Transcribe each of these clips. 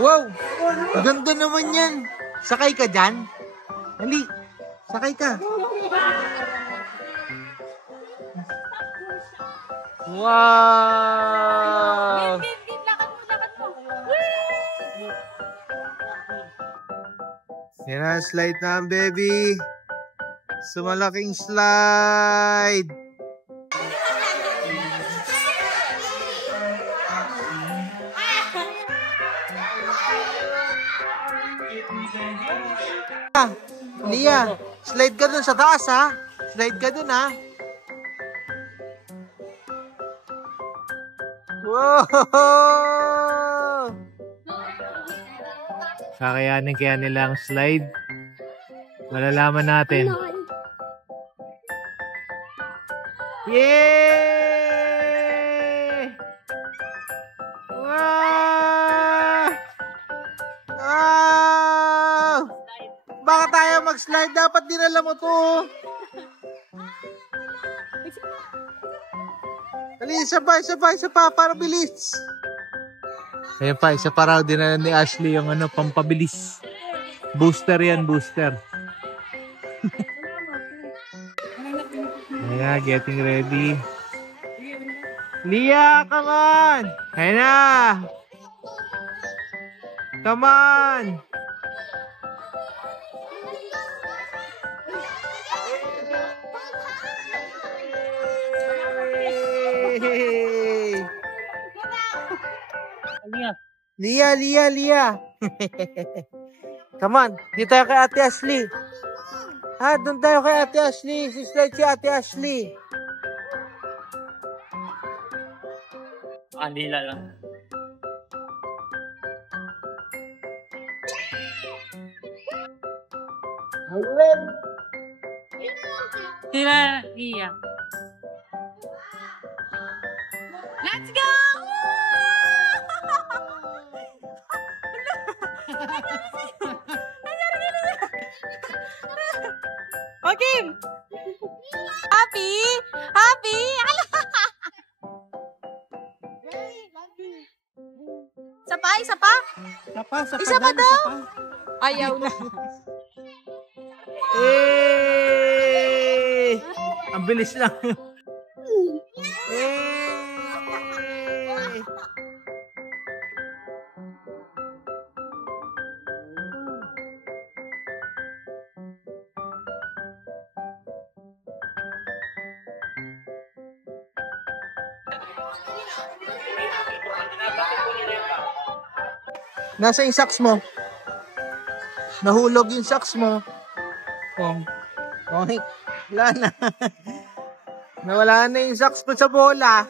Wow! Ganda naman yan. Sakay ka dyan? Dali. Sakay ka. Wow! Yan na, slide na ang baby. Sa malaking slide. Lia, slide ka dun sa taas ha. Slide ka dun ha. Wow! Kakayanin kaya nila ang slide. Malalaman natin. Yay! Wow! Wow! Baka tayo mag-slide. Dapat dinala mo to. Dali, isa pa, para bilis. Ayan pa, isa pa raw dinala ni Ashley yung pampabilis. Booster yan, booster. Ayan, getting ready. Lia, come on! Ayan na! Come on! Lia. Come on, dito tayo kay Ate Ashley. Doon tayo kay Ate Ashley. Si Ate Ashley. Andila lang. Sila, Lia. Let's go! Okay. Happy. Isa pa? Isa pa daw? Ayaw na. Ang bilis lang. Nasa yung socks mo? Nahulog yung socks mo. Okay. Wala na. Nawala na yung socks mo sa bola.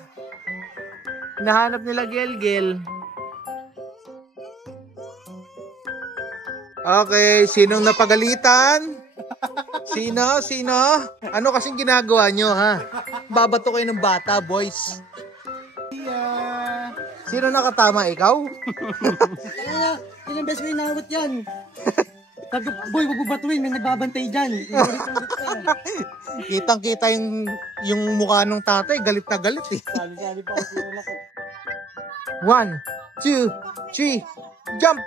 Nahanap nila Gel-Gel. Okay, sinong napagalitan? Sino? Ano kasing ginagawa nyo, ha? Babato kayo ng bata, boys. Sino nakatama? Ikaw? Ilang beses may nawat yan. Sabi ko, boy, wag mo batuin, may nagbabantay dyan. Kitang-kita yung mukha ng tatay, galit na galit eh. Sabi pa kasi wala ko. 1, 2, 3, jump!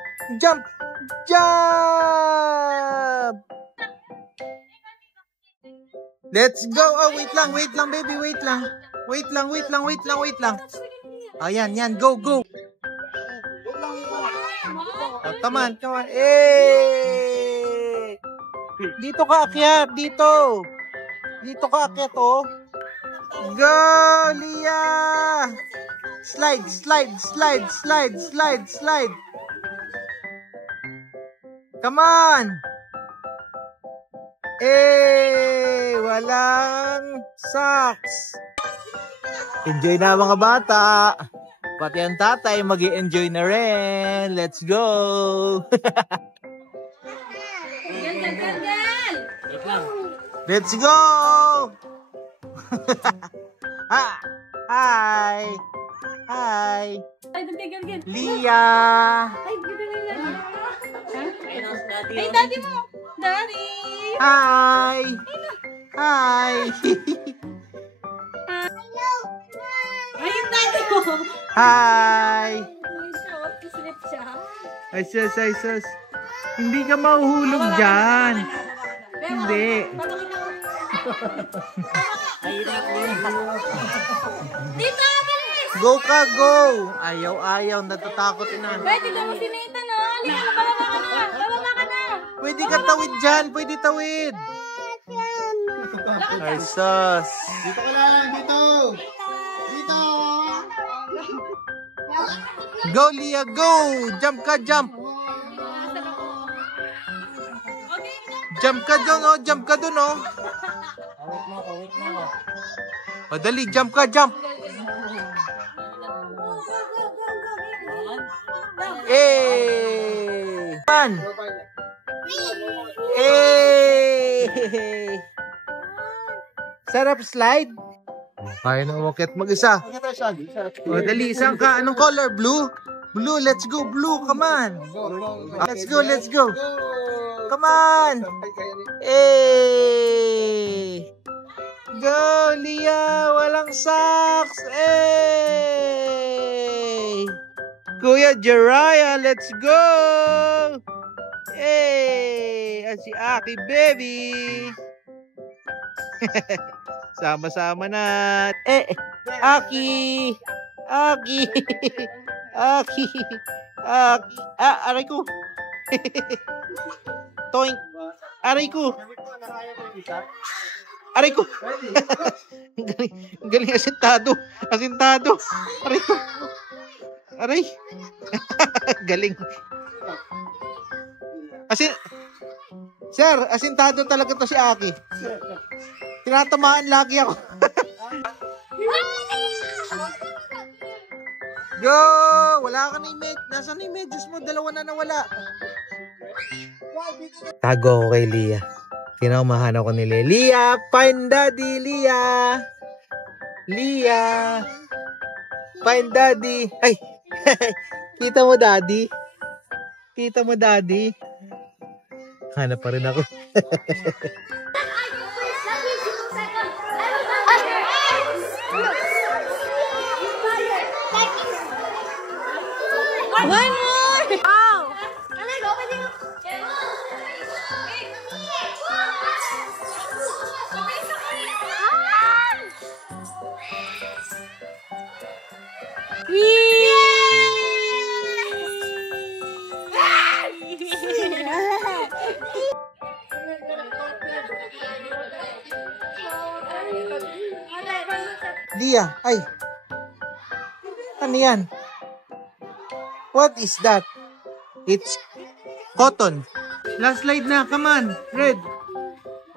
Let's go! Oh, wait lang, baby, wait lang. Wait lang. Ayan, go! Oh, come on. Dito ka akyat, dito ka akyat, oh. Go, Lia! Slide. Come on! Walang socks. Enjoy na mga bata. Pati ang tatay mag-i-enjoy na rin. Let's go! Let's go! Hi! Lia! Hey, daddy mo! Daddy! Hi! Hi! Ayun, Daddy mo! Hi! Ay, short. Kusilip siya. Ay, sus. Hindi ka mahuhulog dyan. Hindi. Dito, bilis! Go ka, go! Ayaw, natatakot na. Pwede ka mo si Nathan, no? Halika na, bababa ka na! Bababa ka na! Pwede ka tawid dyan, pwede tawid. Ay, sus. Dito ka lang, dito. Dito. Go, Lia, go! Jump ka, jump! Jump ka dun, oh. Jump ka dun, oh. O, dali, jump ka, jump. Eh! Man! Eh! Sarap slide. Kaya na umakit mag-isa. O, dali, isang ka. Anong color? Blue? Blue, let's go, blue. Come on. Let's go. Come on. Eh! Go, Lia! Walang socks! Eh! Kuya Jeriah, let's go! Eh! At si Aki Baby! Sama-sama na! Aki! Aki! Aki! Aki! Ah, aray ko! Toink! Aray ko! Aray ko! galing asintado! Asintado! Aray ko! Aray! Galing! Sir, asintado talaga to si Aki. Tinatamaan lagi ako. Go! Wala ka na image. Nasaan na images mo? Dalawa na nawala. Tago ako kay Lia. Kinamahan ako ni Lia. Lia! Find Daddy! Lia! Lia! Find Daddy! Ay! Kita mo Daddy? Kita mo Daddy? Hanap pa rin ako. One more! Oh! Lia, ay. Ano yan? What is that? It's cotton. Last slide na, come on. Red.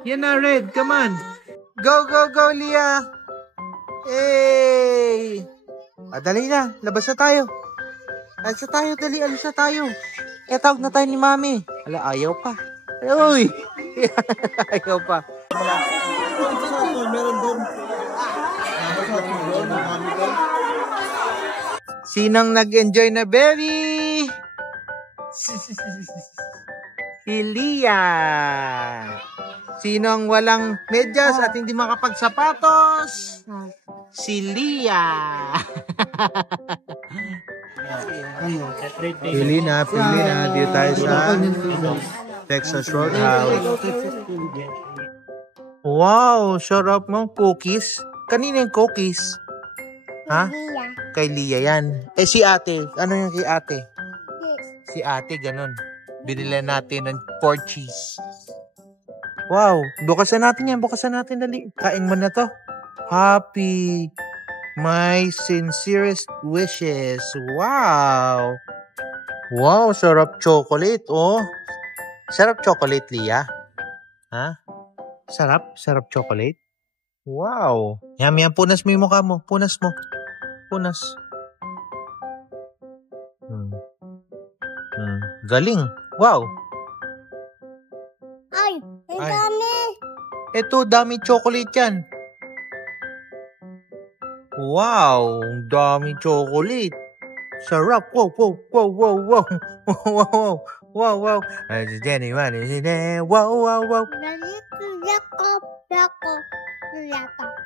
Yan na, red. Come on. Go, go, go, Lia. Hey! Dali na. Labas na tayo. Alis na tayo, dali. Alis na tayo. Tawag na tayo ni Mami. Ala, ayaw pa. Uy! Ayaw pa. Meron doon. Sinong nag-enjoy na, baby? Si Lia. Sino ang walang medyas at hindi makapagsapatos? Si Lia. Pili na. Dito tayo sa Texas Roadhouse. Wow, sarap mo. Cookies. Kanina yung cookies? Ha? Kay Lia yan. Eh si ate, ano yung kay ate? Si ate, ganun. Binili natin ng 4 cheese. Wow, bukasan natin yan. Bukasan natin, dali. Kain mo na to. Happy. My sincerest wishes. Wow. Wow, sarap chocolate, oh. Sarap chocolate, Lia. Ha? Sarap? Sarap chocolate? Wow. Yan, punas mo yung mukha mo. Punas mo. Punas. Galing. Wow. Ay, dami. Ito, dami chocolate yan. Wow, dami chocolate. Sarap. Wow. Wow, wow. Jenny, wow, wow, wow.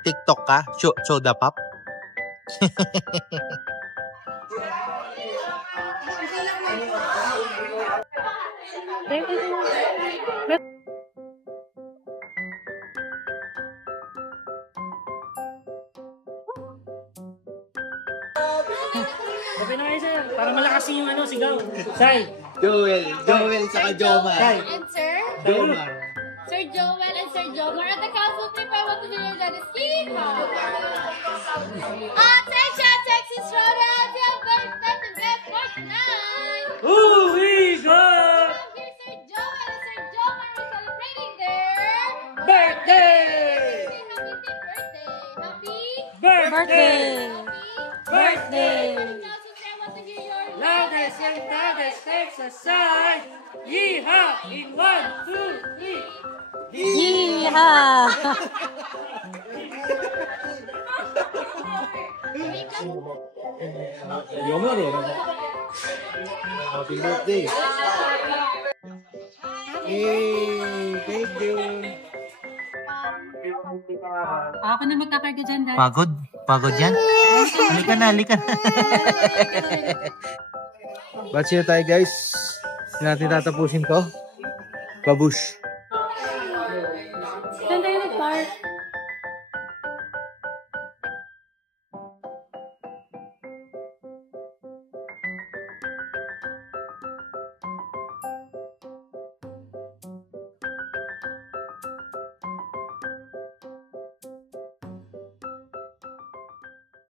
TikTok ka? Soda pop? Sabi na kayo sir, para malakas yung ano, sigaw. Say. Joel, saka Jomar. And Sir? Jomar. Sir Joel and Sir Jomar at the council trip. I want to do your dad is yeehaw! Attention, sexy showdown! Your birthday to get for tonight! Ooh, we go! Here's Sir Joel and Sir Jomar are celebrating their Birthday! Happy Birthday! birthday! Birthday! Council trip, I want to hear your Loudest and loudest exercise. Yeehaw! In 1, 2, 3. Yeehaw! Happy birthday. Yay! Thank you. Ako na magkakarga dyan, Dad. Pagod? Pagod yan? Halika na, halika na. Batch na tayo guys. Hindi natin tatapusin to. Babush. Saan tayo nag-park?